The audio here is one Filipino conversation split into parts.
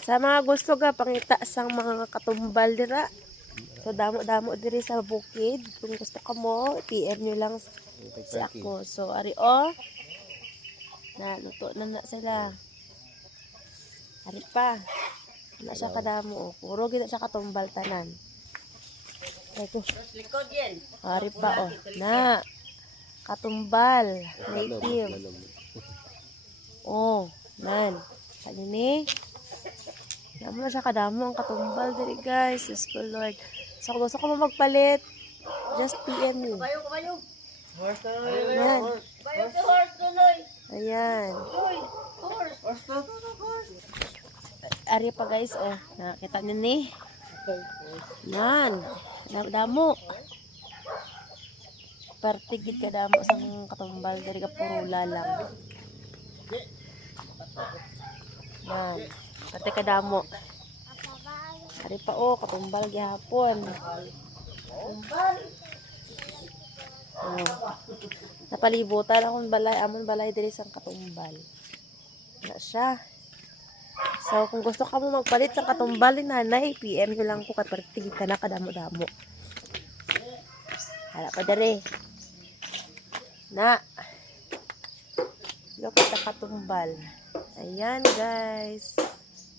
Sa mga gusto ga pangita sang mga katumbal dira. So damo-damo diri sa bukid. Kung gusto ka mo, PM nyo lang si ako. So ari na luto na sila. Ari pa. Na siya kadamo. Puro gina siya katumbal tanan. Ito. Ari pa na katumbal. Native. Nan. Kani ni. Damo na siya kadamo ang katumbal diri guys. Diyos ko Lord. So kung gusto ko mo magpalit, just PM me. Kabayo. Ayan. Ayan. Ari pa guys, nakita niyo ni. Yan. Damo. Pertigid ka damo sa katumbal diri ka puro lalang. Yan. Pati ka damo. Ari pa katumbal gihapon. Napalibutan akong balay, amon balay diri sang katumbal. Na siya. So kung gusto ka mo magpalit sa katumbal ni nanay, PM ko lang ko kay pertigid ka na kadamo-damo. Hala pa dere. Na. Look at the katumbal. Ayan guys.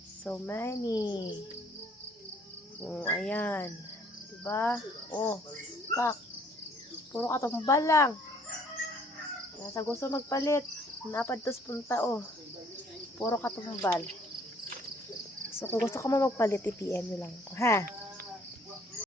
So many. Ayan. Diba? Pak. Puro katumbal lang. Nasa gusto magpalit. Napadtos punta Puro katumbal. So kung gusto ka mo magpalit, i-PM nyo lang ko ha.